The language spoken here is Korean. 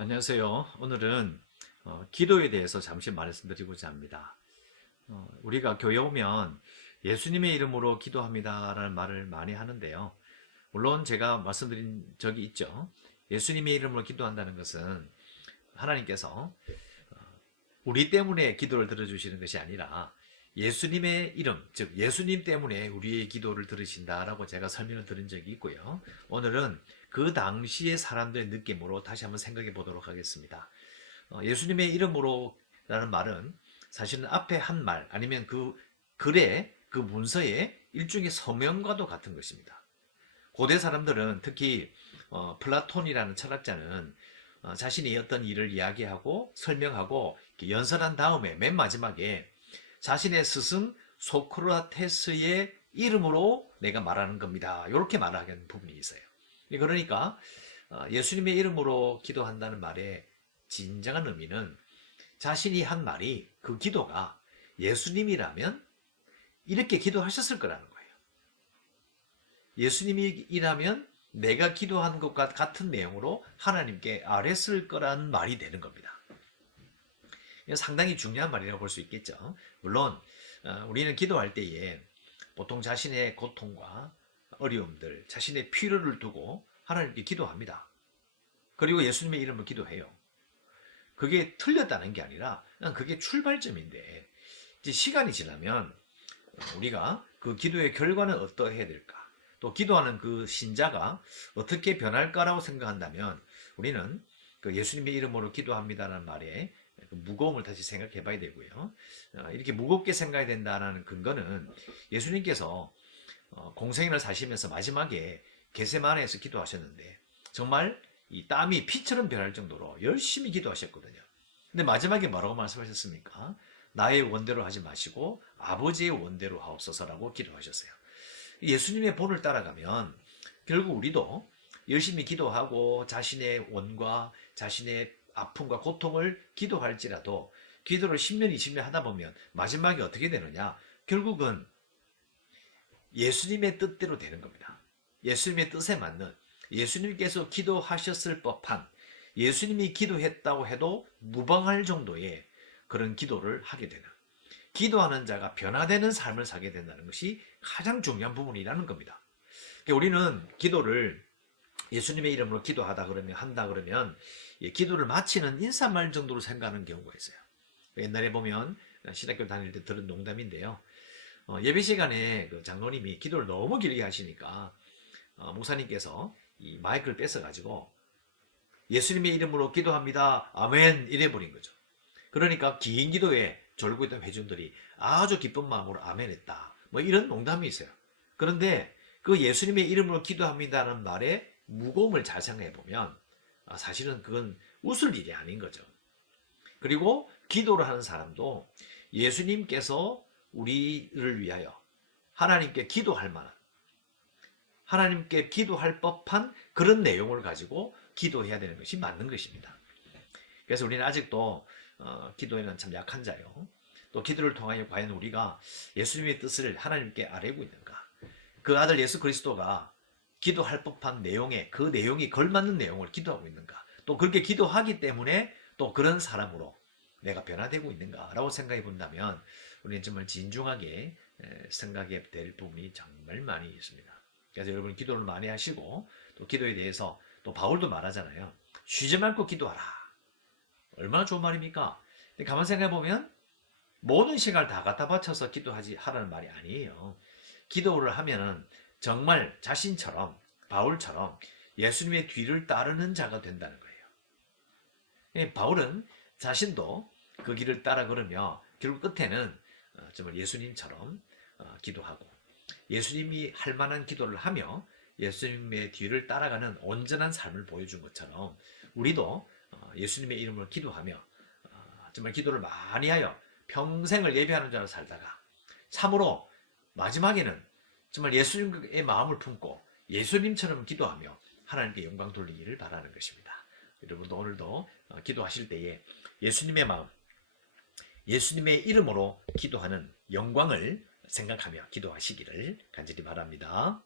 안녕하세요. 오늘은 기도에 대해서 잠시 말씀드리고자 합니다. 우리가 교회 오면 예수님의 이름으로 기도합니다라는 말을 많이 하는데요. 물론 제가 말씀드린 적이 있죠. 예수님의 이름으로 기도한다는 것은 하나님께서 우리 때문에 기도를 들어주시는 것이 아니라 예수님의 이름, 즉 예수님 때문에 우리의 기도를 들으신다라고 제가 설명을 드린 적이 있고요. 오늘은 그 당시의 사람들의 느낌으로 다시 한번 생각해 보도록 하겠습니다. 예수님의 이름으로 라는 말은 사실은 앞에 한 말 아니면 그 글의 그 문서의 일종의 서명과도 같은 것입니다. 고대 사람들은 특히 플라톤이라는 철학자는 자신이 어떤 일을 이야기하고 설명하고 연설한 다음에 맨 마지막에 자신의 스승 소크라테스의 이름으로 내가 말하는 겁니다. 이렇게 말하는 부분이 있어요. 그러니까 예수님의 이름으로 기도한다는 말의 진정한 의미는 자신이 한 말이 그 기도가 예수님이라면 이렇게 기도하셨을 거라는 거예요. 예수님이라면 내가 기도한 것과 같은 내용으로 하나님께 아뢰었을 거라는 말이 되는 겁니다. 상당히 중요한 말이라고 볼 수 있겠죠. 물론 우리는 기도할 때에 보통 자신의 고통과 어려움들, 자신의 필요를 두고 하나님께 기도합니다. 그리고 예수님의 이름으로 기도해요. 그게 틀렸다는 게 아니라 그냥 그게 출발점인데 이제 시간이 지나면 우리가 그 기도의 결과는 어떠해야 될까? 또 기도하는 그 신자가 어떻게 변할까라고 생각한다면 우리는 그 예수님의 이름으로 기도합니다라는 말에 그 무거움을 다시 생각해 봐야 되고요. 이렇게 무겁게 생각해야 된다는 근거는 예수님께서 공생애를 사시면서 마지막에 겟세마네에서 기도하셨는데 정말 이 땀이 피처럼 변할 정도로 열심히 기도하셨거든요. 근데 마지막에 뭐라고 말씀하셨습니까? 나의 원대로 하지 마시고 아버지의 원대로 하옵소서라고 기도하셨어요. 예수님의 본을 따라가면 결국 우리도 열심히 기도하고 자신의 원과 자신의 아픔과 고통을 기도할지라도 기도를 10년, 20년 하다 보면 마지막에 어떻게 되느냐? 결국은 예수님의 뜻대로 되는 겁니다. 예수님의 뜻에 맞는 예수님께서 기도하셨을 법한 예수님이 기도했다고 해도 무방할 정도의 그런 기도를 하게 되는 기도하는 자가 변화되는 삶을 살게 된다는 것이 가장 중요한 부분이라는 겁니다. 그러니까 우리는 기도를 예수님의 이름으로 기도하다 그러면 한다 그러면 기도를 마치는 인사말 정도로 생각하는 경우가 있어요. 옛날에 보면 신학교 다닐 때 들은 농담인데요. 예배 시간에 그 장로님이 기도를 너무 길게 하시니까 목사님께서 이 마이크를 뺏어가지고 예수님의 이름으로 기도합니다. 아멘 이래버린 거죠. 그러니까 긴 기도에 졸고 있던 회중들이 아주 기쁜 마음으로 아멘 했다. 뭐 이런 농담이 있어요. 그런데 그 예수님의 이름으로 기도합니다라는 말에 무거움을 잘 생각해 보면 사실은 그건 웃을 일이 아닌 거죠. 그리고 기도를 하는 사람도 예수님께서 우리를 위하여 하나님께 기도할 만한 하나님께 기도할 법한 그런 내용을 가지고 기도해야 되는 것이 맞는 것입니다. 그래서 우리는 아직도 기도에는 참 약한 자요. 또 기도를 통하여 과연 우리가 예수님의 뜻을 하나님께 아뢰고 있는가? 그 아들 예수 그리스도가 기도할 법한 내용에 그 내용이 걸맞는 내용을 기도하고 있는가? 또 그렇게 기도하기 때문에 또 그런 사람으로 내가 변화되고 있는가라고 생각해 본다면 우리는 정말 진중하게 생각해 될 부분이 정말 많이 있습니다. 그래서 여러분 기도를 많이 하시고 또 기도에 대해서 또 바울도 말하잖아요. 쉬지 말고 기도하라. 얼마나 좋은 말입니까? 근데 가만 생각해 보면 모든 시간을 다 갖다 바쳐서 하라는 말이 아니에요. 기도를 하면은 정말 자신처럼 바울처럼 예수님의 뒤를 따르는 자가 된다는 거예요. 바울은 자신도 그 길을 따라 걸으며 결국 끝에는 정말 예수님처럼 기도하고 예수님이 할 만한 기도를 하며 예수님의 뒤를 따라가는 온전한 삶을 보여준 것처럼 우리도 예수님의 이름으로 기도하며 정말 기도를 많이 하여 평생을 예배하는 자로 살다가 참으로 마지막에는 정말 예수님의 마음을 품고 예수님처럼 기도하며 하나님께 영광 돌리기를 바라는 것입니다. 여러분도 오늘도 기도하실 때에 예수님의 마음, 예수님의 이름으로 기도하는 영광을 생각하며 기도하시기를 간절히 바랍니다.